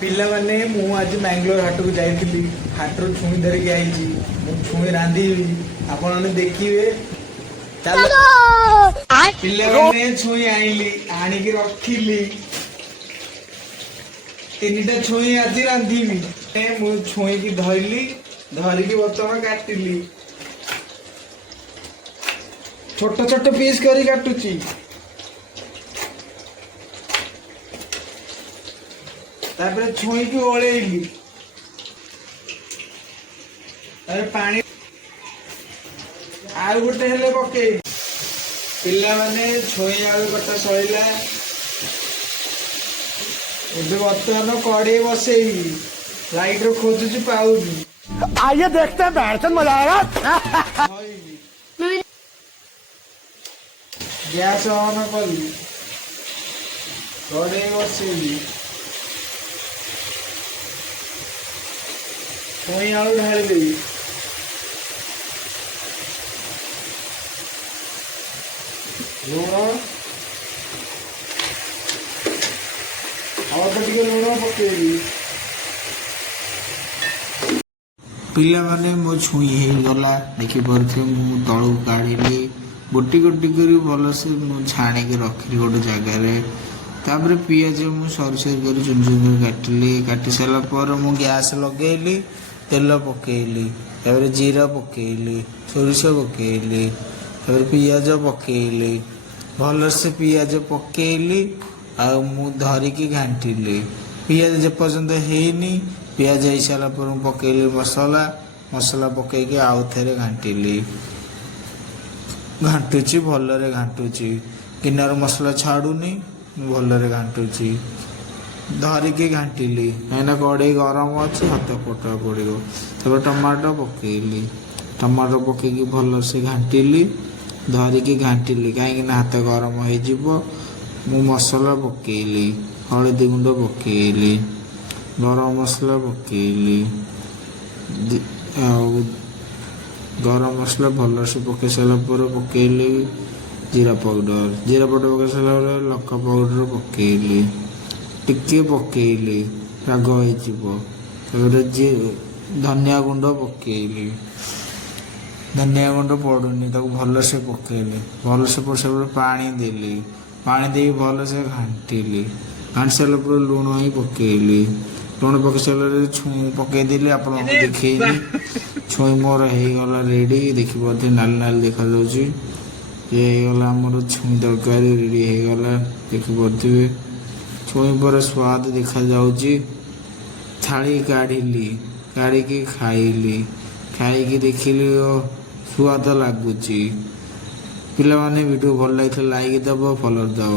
पिला माने मु आज मैंगलोर हाट को जाइली हाट रो छुई धरिक आईची मु छुई रांधी आपण माने देखिबे चलो पिला माने छुई आइली आनी की रखिली तीनटा छुई आज रांधीबी मु छुई की धइली धरिकी बर्तमान काटिली छोट छोट पीस करी काटुची तापर छुई की ओळेली अरे पानी आउ गोटे हेले पके पिला माने छुई आलू कटा सळिला एबे बर्तमान कड़े बसेई लाइट रो खोजुची पाउनी आइए देखते हैं बैठन मजा आएगा गैस ऑन कली कड़े बसेई छुई आलू ढाली देवी लुण और टे लुण पकेबी पिला माने मो छुई हो गला देखि परथे मु तळु काढिली गोटी गोटी करी भल से मु छाणी के रखली गोटे जगह रे तापर पियाज मु सरिष कर चुन चुन काटिली काटी सारा पर मु गैस लगेली तेल पकेली तापर जीरा पकेली सोरिष पकेली तापर पियाज पकेली भल से पियाज पकेली आ मु धरिकी घांटिली पियाज जे पर्यंत हेनी पियाज हो सारा पर पकेली मसला मसला पकईकि आउ थे घांटिली घाटुची भलरे घाटुची किनार मसला छाड़ूनी भलरे घाटुची धरिकी घांटिली कहीं कड़े गरम अच्छे हाथ पटा पड़ो तब टमाटो पकेली टमाटो पकईकि भल से घांटिली धरिकी घांटिली कहीं हाथ गरम हो मु मसला पकेली हलदी गुंड पकेली गरम मसला पकेली गरम मसला भल से पकई सारा पर पकेली जीरा पाउडर पकई सारा लका पाउडर पकेली टिके पकेली राग हो धनिया गुंड पकेली धनिया गुंड पड़ूनी भल से पकेली भल से पड़ सारा पानी देली पानी दे भल से घांटिली घाटी सारा पर लुण ही पकेली लुण पकई सारा छुई पकईदेली आप देखी छुई मोर हो रेडी देखी पारे नाल नाल देखा जागला आमर छुई तरकारी रेडी होगला देखी पारे छुई पर स्वाद देखा थाली काढ़ी काढ़ी खाइली खाई देखिली स्वाद लगुच पिला माने वीडियो भल लगे लाइक दब फॉलो दब।